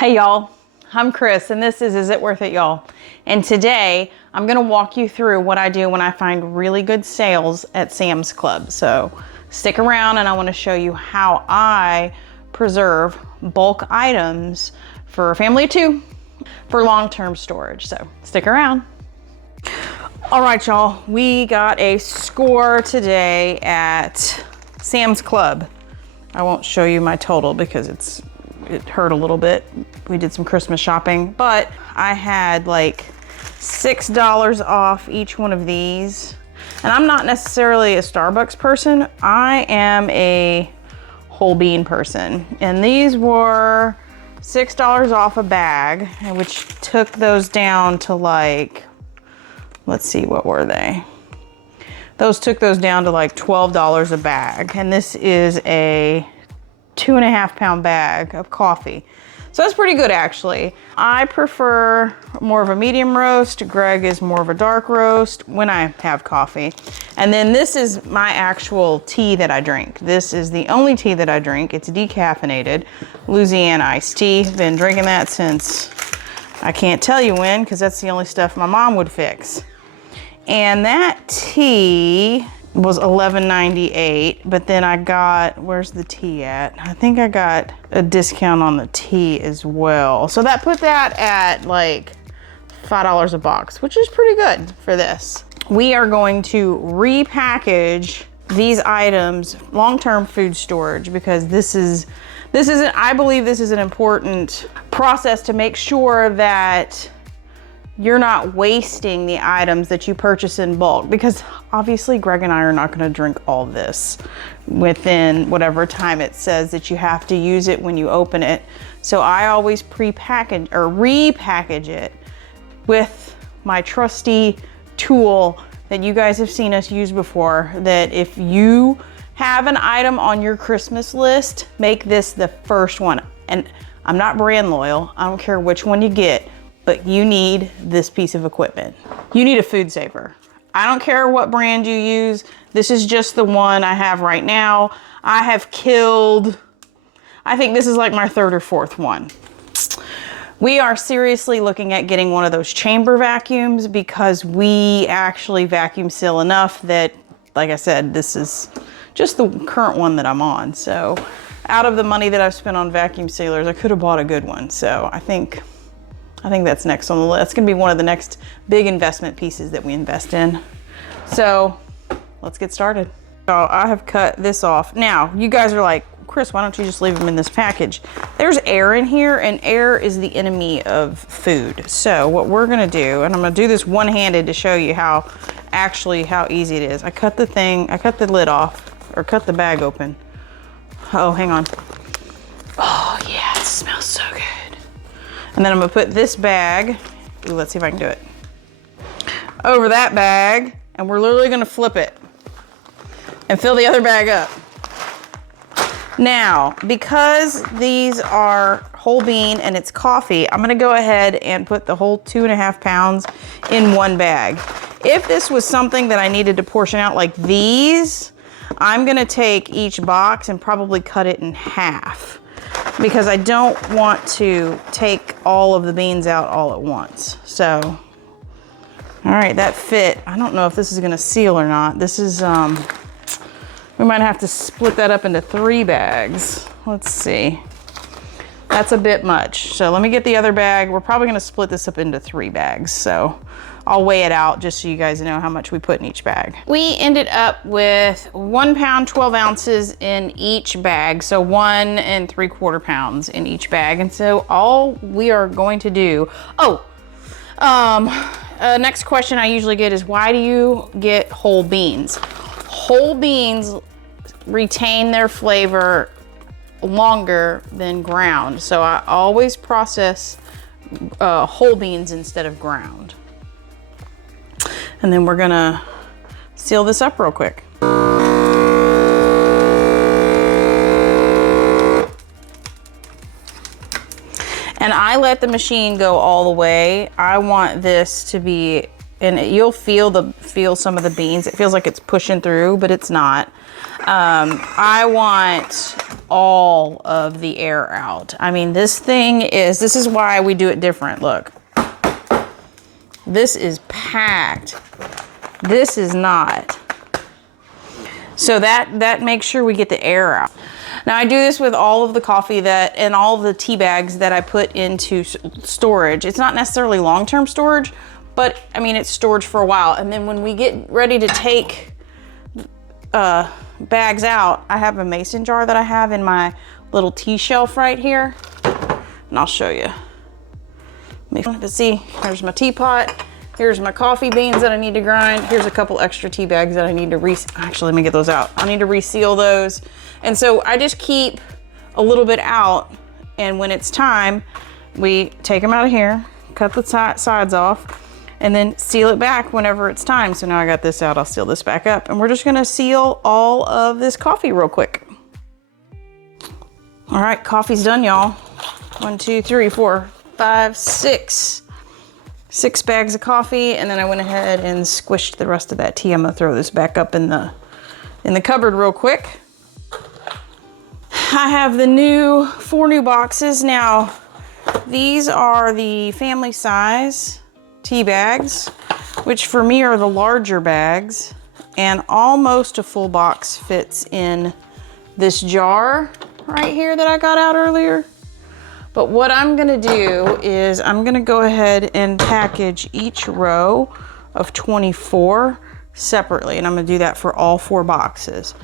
Hey y'all, I'm Chris and this is It Worth It, y'all? And today I'm gonna walk you through what I do when I find really good sales at Sam's Club. So stick around and I wanna show you how I preserve bulk items for a family of two for long-term storage. So stick around. All right, y'all, we got a score today at Sam's Club. I won't show you my total because it hurt a little bit. We did some Christmas shopping, but I had like $6 off each one of these. And I'm not necessarily a Starbucks person. I am a whole bean person. And these were $6 off a bag, which took those down to like, let's see, what were they? Took those down to like $12 a bag. And this is a 2.5 pound bag of coffee. So that's pretty good actually. I prefer more of a medium roast. Greg is more of a dark roast when I have coffee. And then this is my actual tea that I drink. This is the only tea that I drink. It's decaffeinated, Louisiana iced tea. Been drinking that since I can't tell you when, because that's the only stuff my mom would fix. And that tea was $11.98, but then I got, where's the tea at? I think I got a discount on the tea as well. So that put that at like $5 a box, which is pretty good for this. We are going to repackage these items, long-term food storage, because I believe this is an important process to make sure that you're not wasting the items that you purchase in bulk, because obviously Greg and I are not going to drink all this within whatever time it says that you have to use it when you open it. So I always pre-package or repackage it with my trusty tool that you guys have seen us use before, that if you have an item on your Christmas list, make this the first one. And I'm not brand loyal. I don't care which one you get, but you need this piece of equipment. You need a food saver. I don't care what brand you use. This is just the one I have right now. I have killed, I think this is like my third or fourth one. We are seriously looking at getting one of those chamber vacuums because we actually vacuum seal enough that, like I said, this is just the current one that I'm on. So out of the money that I've spent on vacuum sealers, I could have bought a good one. So I think that's next on the list. It's gonna be one of the next big investment pieces that we invest in. So let's get started. So I have cut this off. Now, you guys are like, Chris, why don't you just leave them in this package? There's air in here, and air is the enemy of food. So what we're gonna do, and I'm gonna do this one-handed to show you how easy it is. I cut the lid off, or cut the bag open. Oh, hang on. Oh yeah, it smells so good. And then I'm gonna put this bag, ooh, let's see if I can do it, over that bag, and we're literally gonna flip it and fill the other bag up. Now, because these are whole bean and it's coffee, I'm gonna go ahead and put the whole 2.5 pounds in one bag. If this was something that I needed to portion out like these, I'm gonna take each box and probably cut it in half, because I don't want to take all of the beans out all at once. So, all right, that fit. I don't know if this is gonna seal or not. This is, we might have to split that up into 3 bags. Let's see. That's a bit much. So let me get the other bag. We're probably gonna split this up into 3 bags. So I'll weigh it out just so you guys know how much we put in each bag. We ended up with 1 pound, 12 ounces in each bag. So 1 3/4 pounds in each bag. And so all we are going to do, next question I usually get is, why do you get whole beans? Whole beans retain their flavor longer than ground. So I always process whole beans instead of ground. And then we're gonna seal this up real quick. And I let the machine go all the way. I want this to be, and you'll feel some of the beans. It feels like it's pushing through, but it's not. I want all of the air out. I mean, this is why we do it different. Look, this is packed. This is not. So that makes sure we get the air out. Now I do this with all of the coffee and all of the tea bags that I put into storage. It's not necessarily long-term storage, but I mean, it's storage for a while. And then when we get ready to take bags out, I have a mason jar that I have in my little tea shelf right here. And I'll show you. But see, there's my teapot. Here's my coffee beans that I need to grind. Here's a couple extra tea bags that I need to actually, let me get those out. I need to reseal those. And so I just keep a little bit out, and when it's time, we take them out of here, cut the sides off, and then seal it back whenever it's time. So now I got this out, I'll seal this back up, and we're just gonna seal all of this coffee real quick. All right, coffee's done, y'all. 1, 2, 3, 4, 5, 6. 6 bags of coffee, and then I went ahead and squished the rest of that tea. I'm gonna throw this back up in the cupboard real quick. I have the 4 new boxes. Now, these are the family size tea bags, which for me are the larger bags, and almost a full box fits in this jar right here that I got out earlier. But what I'm gonna do is I'm gonna go ahead and package each row of 24 separately, and I'm gonna do that for all 4 boxes.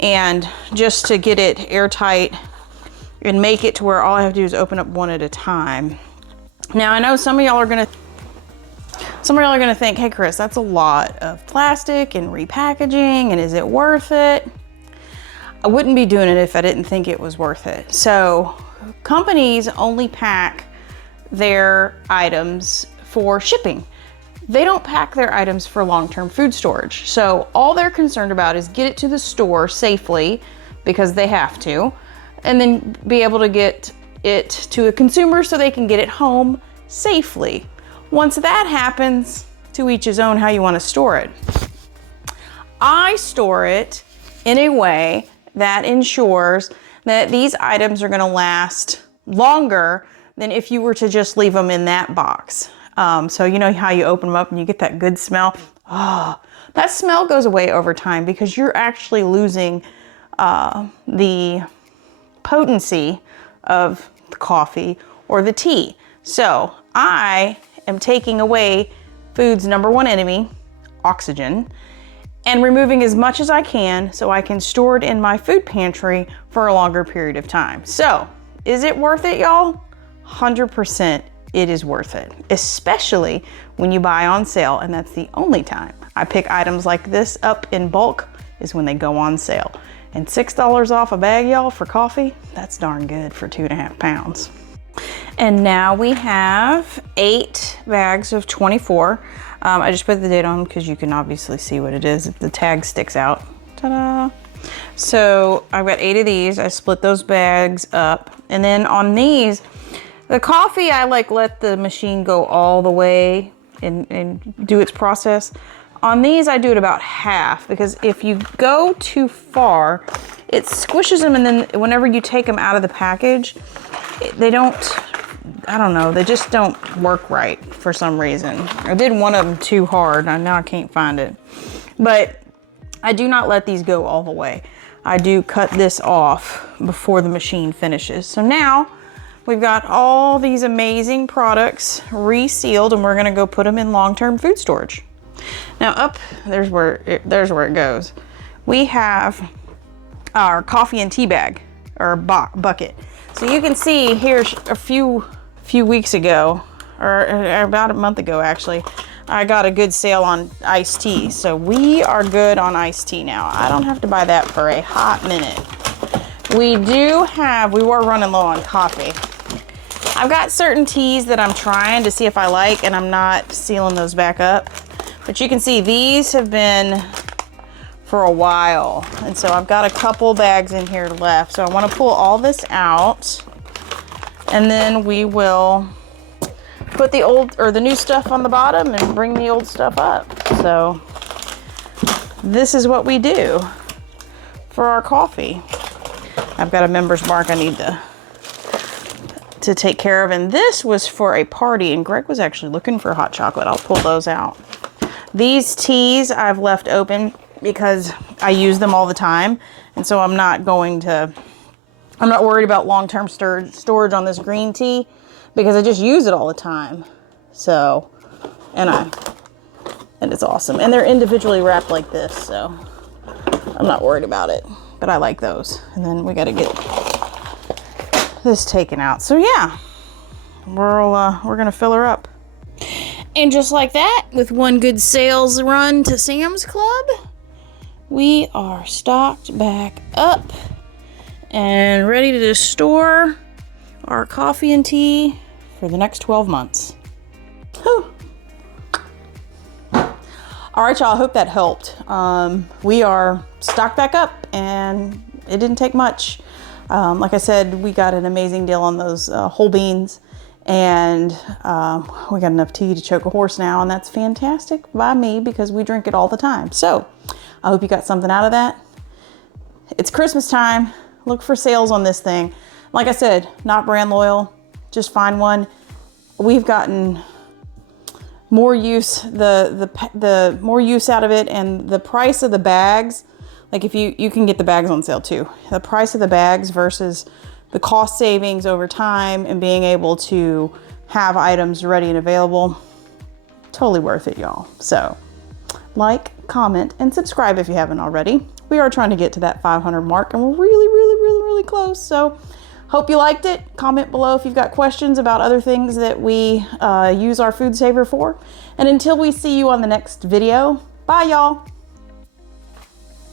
And just to get it airtight and make it to where all I have to do is open up one at a time. Now I know some of y'all are gonna think, hey Chris, that's a lot of plastic and repackaging, and is it worth it? I wouldn't be doing it if I didn't think it was worth it. So companies only pack their items for shipping. They don't pack their items for long-term food storage. So all they're concerned about is get it to the store safely, because they have to, and then be able to get it to a consumer so they can get it home safely. Once that happens, to each his own how you want to store it. I store it in a way that ensures that these items are gonna last longer than if you were to just leave them in that box. So you know how you open them up and you get that good smell? Oh, that smell goes away over time because you're actually losing the potency of the coffee or the tea. So I am taking away food's #1 enemy, oxygen, and removing as much as I can so I can store it in my food pantry for a longer period of time. So, is it worth it, y'all? 100% it is worth it, especially when you buy on sale, and that's the only time I pick items like this up in bulk is when they go on sale. And $6 off a bag, y'all, for coffee, that's darn good for 2.5 pounds. And now we have 8 bags of 24. I just put the date on because you can obviously see what it is if the tag sticks out. Ta-da! So I've got 8 of these. I split those bags up. And then on these, the coffee, I let the machine go all the way and do its process. On these, I do it about half, because if you go too far, it squishes them, and then whenever you take them out of the package, they don't, I don't know, they just don't work right for some reason. I did one of them too hard, and now I can't find it. But I do not let these go all the way. I do cut this off before the machine finishes. So now we've got all these amazing products resealed, and we're gonna go put them in long-term food storage. Now there's where it goes. We have our coffee and tea bag, or bucket. So you can see here a few weeks ago, or about a month ago actually, I got a good sale on iced tea. So we are good on iced tea now. I don't have to buy that for a hot minute. We were running low on coffee. I've got certain teas that I'm trying to see if I like, and I'm not sealing those back up. But you can see these have been for a while. And so I've got a couple bags in here left. So I want to pull all this out, and then we will put the old or the new stuff on the bottom and bring the old stuff up. So this is what we do for our coffee. I've got a member's mark I need to take care of. And this was for a party, and Greg was actually looking for hot chocolate. I'll pull those out. These teas I've left open because I use them all the time. And so I'm not worried about long-term storage on this green tea because I just use it all the time. So, and it's awesome. And they're individually wrapped like this, so I'm not worried about it, but I like those. And then we got to get this taken out. So yeah, we're gonna fill her up. And just like that, with one good sales run to Sam's Club, we are stocked back up and ready to store our coffee and tea for the next 12 months. Whew. All right, y'all, I hope that helped. We are stocked back up and it didn't take much. Like I said, we got an amazing deal on those whole beans, and we got enough tea to choke a horse now, and that's fantastic by me because we drink it all the time. So I hope you got something out of that. It's Christmas time. Look for sales on this thing. Like I said, not brand loyal, just find one. We've gotten more use, the more use out of it, and the price of the bags. Like if you can get the bags on sale too. The price of the bags versus the cost savings over time and being able to have items ready and available, totally worth it, y'all. So like, comment, and subscribe if you haven't already. We are trying to get to that 500 mark and we're really close. So hope you liked it. Comment below if you've got questions about other things that we use our food saver for. And until we see you on the next video, bye y'all.